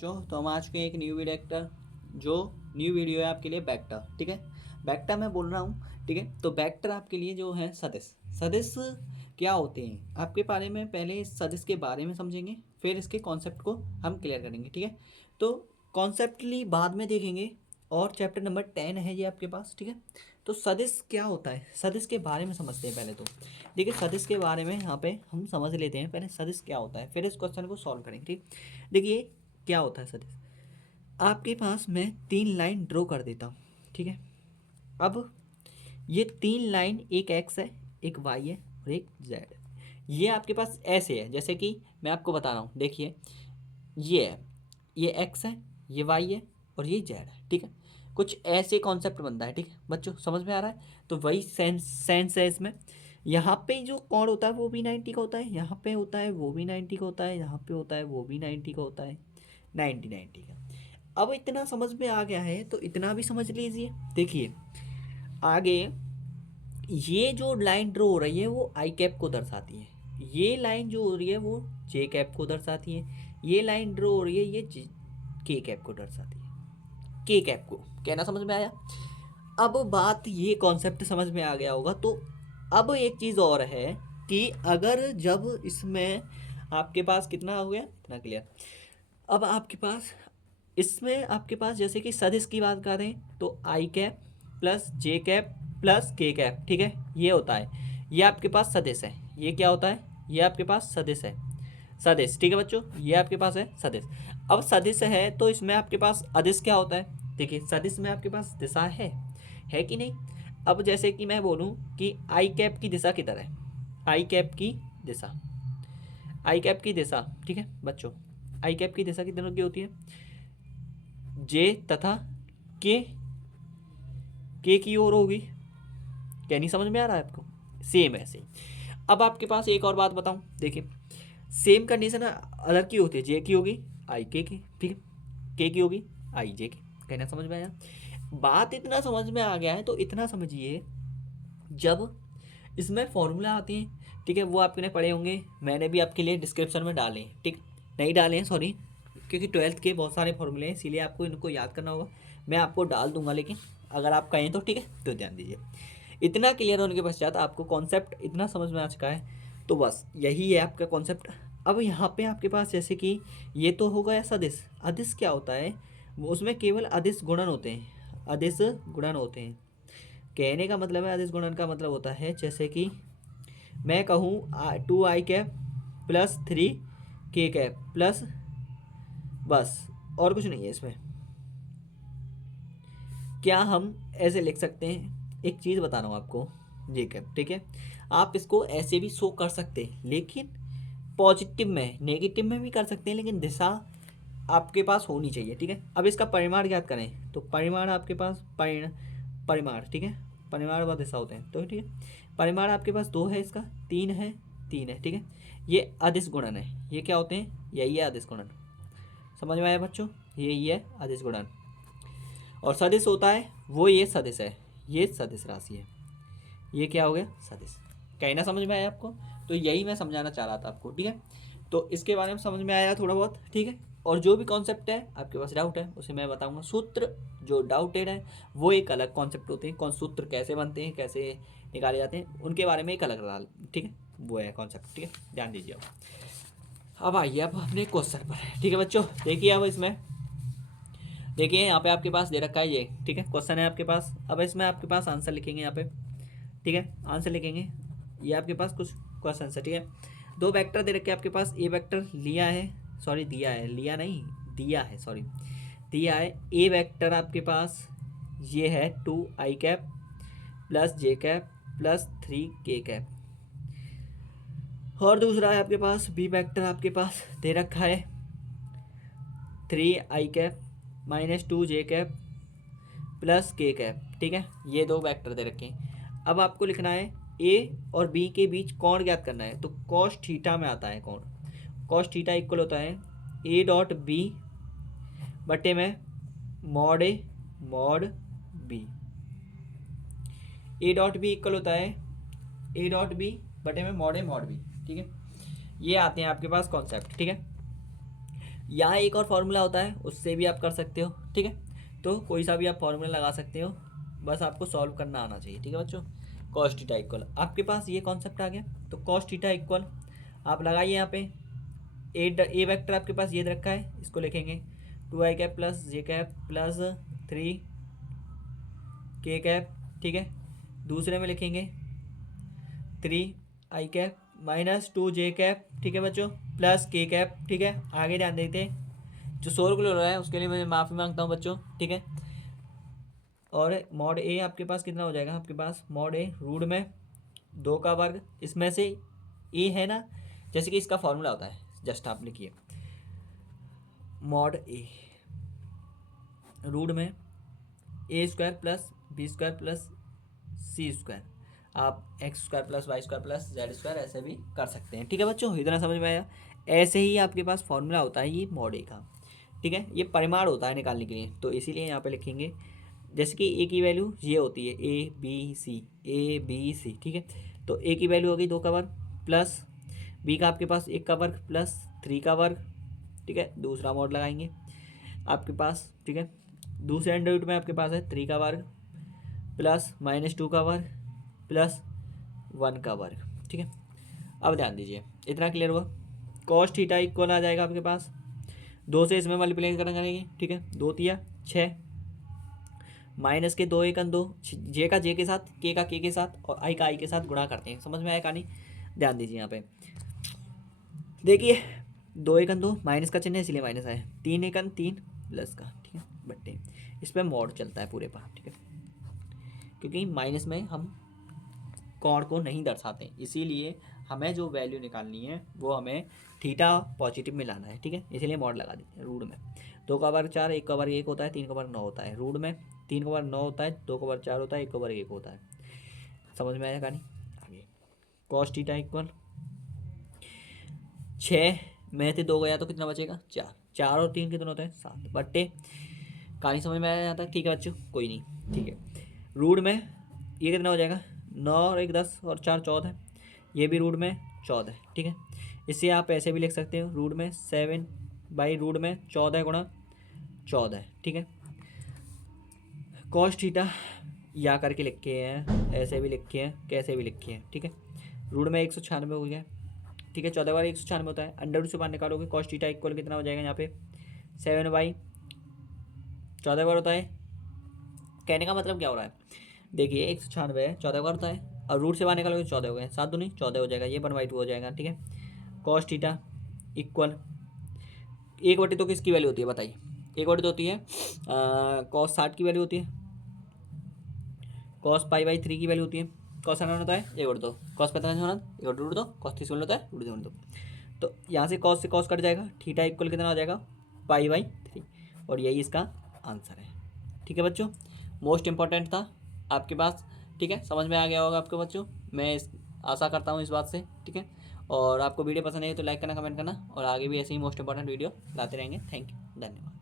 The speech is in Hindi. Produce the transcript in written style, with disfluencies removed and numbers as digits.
तो हम आ चुके हैं एक न्यू वीडियो है आपके लिए वेक्टर। ठीक है, वेक्टर मैं बोल रहा हूँ। ठीक है, तो वेक्टर आपके लिए जो है सदिश। सदिश क्या होते हैं आपके बारे में, पहले सदिश के बारे में समझेंगे, फिर इसके कॉन्सेप्ट को हम क्लियर करेंगे। ठीक है, तो कॉन्सेप्टली बाद में देखेंगे, और चैप्टर नंबर 10 है ये आपके पास। ठीक है, तो सदिश क्या होता है, सदिश के बारे में समझते हैं पहले। तो देखिए, सदिश के बारे में यहाँ पे हम समझ लेते हैं पहले, सदिश क्या होता है, फिर इस क्वेश्चन को सॉल्व करेंगे। ठीक, देखिए क्या होता है सदिश। आपके पास मैं 3 लाइन ड्रॉ कर देता हूँ। ठीक है, अब ये 3 लाइन, एक एक्स है, एक वाई है और एक जेड है। ये आपके पास ऐसे है, जैसे कि मैं आपको बता रहा हूँ। देखिए, ये है, ये एक्स है, ये वाई है और ये जेड है। ठीक है, कुछ ऐसे कॉन्सेप्ट बनता है। ठीक है बच्चों, समझ में आ रहा है? तो वही सेंस है इसमें। यहाँ पे जो कोण होता है वो भी 90 का होता है, यहाँ पे होता है वो भी 90 का होता है, यहाँ पे होता है वो भी 90 का होता है, 90 का। अब इतना समझ में आ गया है तो इतना भी समझ लीजिए। देखिए आगे, ये जो लाइन ड्रॉ हो रही है वो आई कैप को दर्शाती है, ये लाइन जो हो रही है वो जे कैप को दर्शाती है, ये लाइन ड्रॉ हो रही है ये के कैप को दर्शाती है, के कैप को। कहना समझ में आया? अब बात, ये कॉन्सेप्ट समझ में आ गया होगा। तो अब एक चीज़ और है कि अगर जब इसमें आपके पास कितना हो गया, इतना क्लियर। अब आपके पास इसमें आपके पास जैसे कि सदिश की बात करें तो आई कैप प्लस जे कैप प्लस के कैप। ठीक है, ये होता है, ये आपके पास सदिश है। ये क्या होता है? ये आपके पास सदिश है, सदिश। ठीक है बच्चों, ये आपके पास है सदिश। अब सदिश है तो इसमें आपके पास अदिश क्या होता है? देखिए, सदिश में आपके पास दिशा है कि नहीं? अब जैसे कि मैं बोलूँ कि आई कैप की दिशा किधर है, आई कैप की दिशा, आई कैप की दिशा। ठीक है बच्चों, आई कैप की दिशा किधर की होती है? जे तथा के, के की ओर होगी। क्या नहीं समझ में आ रहा है आपको? सेम ऐसे ही। अब आपके पास एक और बात बताऊं, देखिए सेम कंडीशन अलग की होती है, जे की होगी आई के की, ठीक है, के की होगी आई जे की। कहना समझ में आया? बात इतना समझ में आ गया है तो इतना समझिए, जब इसमें फॉर्मूला आते हैं, ठीक है, वो आपने पढ़े होंगे, मैंने भी आपके लिए डिस्क्रिप्शन में डाले हैं। ठीक, नहीं डाले हैं सॉरी, क्योंकि 12th के बहुत सारे फॉर्मूले हैं, इसीलिए आपको इनको याद करना होगा। मैं आपको डाल दूंगा, लेकिन अगर आप कहें तो ठीक है, तो ध्यान दीजिए। इतना क्लियर होने के पश्चात आपको कॉन्सेप्ट इतना समझ में आ चुका है, तो बस यही है आपका कॉन्सेप्ट। अब यहाँ पे आपके पास जैसे कि ये तो हो गया सदिश। अदिश क्या होता है? उसमें केवल अदिश गुणन होते हैं, अदिश गुणन होते हैं। कहने का मतलब है, अदिश गुणन का मतलब होता है जैसे कि मैं कहूँ 2i cap plus 3k cap plus, बस और कुछ नहीं है इसमें। क्या हम ऐसे लिख सकते हैं? एक चीज़ बता रहा हूँ आपको, जे कैप। ठीक है, आप इसको ऐसे भी शो कर सकते हैं, लेकिन पॉजिटिव में, नेगेटिव में भी कर सकते हैं, लेकिन दिशा आपके पास होनी चाहिए। ठीक है, अब इसका परिमाण ज्ञात करें तो परिमाण आपके पास परिमाण, ठीक है, परिमाण व दिशा होते हैं। तो ठीक है, परिमाण आपके पास 2 है, इसका 3 है, 3 है। ठीक है, ये अदिश गुणन है, ये क्या होते हैं? यही है अदिश गुणन। समझ में आया बच्चों? यही है अदिश गुणन। और सदिश होता है वो, ये सदिश है, ये सदिश राशि है, ये क्या हो गया? सदिश। कहना समझ में आया आपको? तो यही मैं समझाना चाह रहा था आपको। ठीक है, तो इसके बारे में समझ में आया थोड़ा बहुत। ठीक है, और जो भी कॉन्सेप्ट है आपके पास डाउट है उसे मैं बताऊंगा। सूत्र जो डाउटेड है वो एक अलग कॉन्सेप्ट होते हैं, कौन सूत्र कैसे बनते हैं, कैसे निकाले जाते हैं, उनके बारे में एक अलग रहा। ठीक है, वो है कॉन्सेप्ट। ठीक है, ध्यान दीजिए। अब आइए अब अपने क्वेश्चन पर। ठीक है बच्चों, देखिए अब इसमें, देखिए यहाँ पे आपके पास दे रखा है ये, ठीक है, क्वेश्चन है आपके पास। अब इसमें आपके पास आंसर लिखेंगे यहाँ पे। ठीक है, आंसर लिखेंगे, ये आपके पास कुछ क्वेश्चन है। ठीक है, 2 वेक्टर दे रखे आपके पास, ए वेक्टर लिया है, सॉरी दिया है, लिया नहीं दिया है, सॉरी दिया है। ए वेक्टर आपके पास ये है 2i कैप प्लस जे कैप प्लस 3k कैप। और दूसरा है आपके पास बी वेक्टर, आपके पास दे रखा है 3i cap minus 2j cap plus k cap. ठीक है, ये 2 वेक्टर दे रखे हैं। अब आपको लिखना है ए और बी के बीच कोण ज्ञात करना है, तो कॉस थीटा में आता है कोण। कॉस थीटा इक्वल होता है ए डॉट बी बटे में mod A mod B. A dot B equal होता है ए डॉट बी बटे में मॉड ए मॉड बी। ठीक है, ये आते हैं आपके पास कॉन्सेप्ट। ठीक है, यहाँ एक और फार्मूला होता है, उससे भी आप कर सकते हो, ठीक है। तो कोई सा भी आप फार्मूला लगा सकते हो, बस आपको सॉल्व करना आना चाहिए, ठीक है बच्चों। कॉस थीटा इक्वल, आपके पास ये कॉन्सेप्ट आ गया। तो कॉस थीटा इक्वल आप लगाइए यहाँ पे ए वेक्टर आपके पास ये रखा है, इसको लिखेंगे 2i कैप प्लस जे कैप प्लस 3k कैप, ठीक है। दूसरे में लिखेंगे 3i cap minus 2j cap, ठीक है बच्चों, प्लस k कैप, ठीक है। आगे ध्यान देते हैं, जो शोर हो रहा है उसके लिए मैं माफ़ी मांगता हूँ बच्चों, ठीक है। और मॉड ए आपके पास कितना हो जाएगा, आपके पास मॉड ए रूट में 2 का वर्ग, इसमें से ए है ना, जैसे कि इसका फॉर्मूला होता है, जस्ट आप लिखिए मॉड ए रूट में a² plus b² plus c², आप x² plus y² plus z² ऐसे भी कर सकते हैं, ठीक है बच्चों। इतना समझ में आया। ऐसे ही आपके पास फॉर्मूला होता है ये मॉड ए का, ठीक है। ये परिमाण होता है निकालने के लिए, तो इसीलिए यहाँ पे लिखेंगे जैसे कि ए की वैल्यू ये होती है ए बी सी, ठीक है। तो ए की वैल्यू होगी 2 का वर्ग प्लस बी का आपके पास 1 का वर्ग प्लस 3 का वर्ग, ठीक है। दूसरा मॉड लगाएंगे आपके पास, ठीक है। दूसरे अंडर रूट में आपके पास है 3 का वर्ग प्लस -2 का वर्ग प्लस 1 का वर्ग, ठीक है। अब ध्यान दीजिए, इतना क्लियर हुआ। कॉस थीटा इक्वल आ जाएगा आपके पास 2 से इसमें मल्टीप्लाई करेंगे, ठीक है। 2 तिया 6 माइनस के 2 1 2, जे का जे के साथ, के का के साथ और आई का आई के साथ गुणा करते हैं। समझ में आया कहानी? ध्यान दीजिए यहाँ पे, देखिए 2 1 2 माइनस का चिन्ह है इसलिए माइनस आया, 3 1 3 प्लस का, ठीक है, बट्टे इस पर मॉड चलता है पूरे पर, ठीक है। क्योंकि माइनस में हम कोण को नहीं दर्शाते, इसीलिए हमें जो वैल्यू निकालनी है वो हमें थीटा पॉजिटिव में लाना है, ठीक है। इसलिए मॉड लगा देते हैं रूट में 2 का वर्ग 4, 1 का वर्ग 1 होता है, 3 का वर्ग 9 होता है। रूट में 3 का वर्ग 9 होता है, 2 का वर्ग 4 होता है, 1 का वर्ग 1 होता है। समझ में आया कहानी? आगे कॉस थीटा इक्वल 6 में से 2 गया तो कितना बचेगा 4, 4 और 3 कितना होता है 7, बट्टे कहानी समझ में आया यहाँ तक? ठीक है बच्चों, कोई नहीं, ठीक है। रूट में ये कितना हो जाएगा 9 और 1 10 और 4 14, ये भी रूट में 14, ठीक है। इससे आप ऐसे भी लिख सकते हो रूट में 7 बाई रूट में 14 गुणा 14, ठीक है। कॉस थीटा या करके लिखे हैं, ऐसे भी लिखे हैं, कैसे भी लिखे हैं, ठीक है। रूट में 196 हो गया, ठीक है। 14 बार 196 होता है, अंडर रूट से बाहर निकालोगे कॉस थीटा इक्वल कितना हो जाएगा यहाँ पे 7 बाई 14 बार होता है। कहने का मतलब क्या हो रहा है, देखिए 196 है, 14 बार होता है, और रूट से बाहर निकालोगे 14 हो गए, 7 दूनी 14 हो जाएगा, ये 1/2 हो जाएगा, ठीक है। कॉस थीटा इक्वल 1/2 तो किसकी वैल्यू होती है बताइए? 1/2 तो होती है कॉस 60 की वैल्यू होती है, कॉस π/3 की वैल्यू होती है, कॉस 1 होता है 1/2, कॉस 45 होना 1/2, कॉस 30 होता है √2। तो यहाँ से कॉस कट जाएगा, थीटा इक्वल कितना हो जाएगा π/3, और यही इसका आंसर है, ठीक है बच्चों। मोस्ट इंपॉर्टेंट था आपके पास, ठीक है। समझ में आ गया होगा आपको बच्चों, मैं आशा करता हूँ इस बात से, ठीक है। और आपको वीडियो पसंद आई तो लाइक करना, कमेंट करना, और आगे भी ऐसे ही मोस्ट इंपॉर्टेंट वीडियो लाते रहेंगे। थैंक यू, धन्यवाद।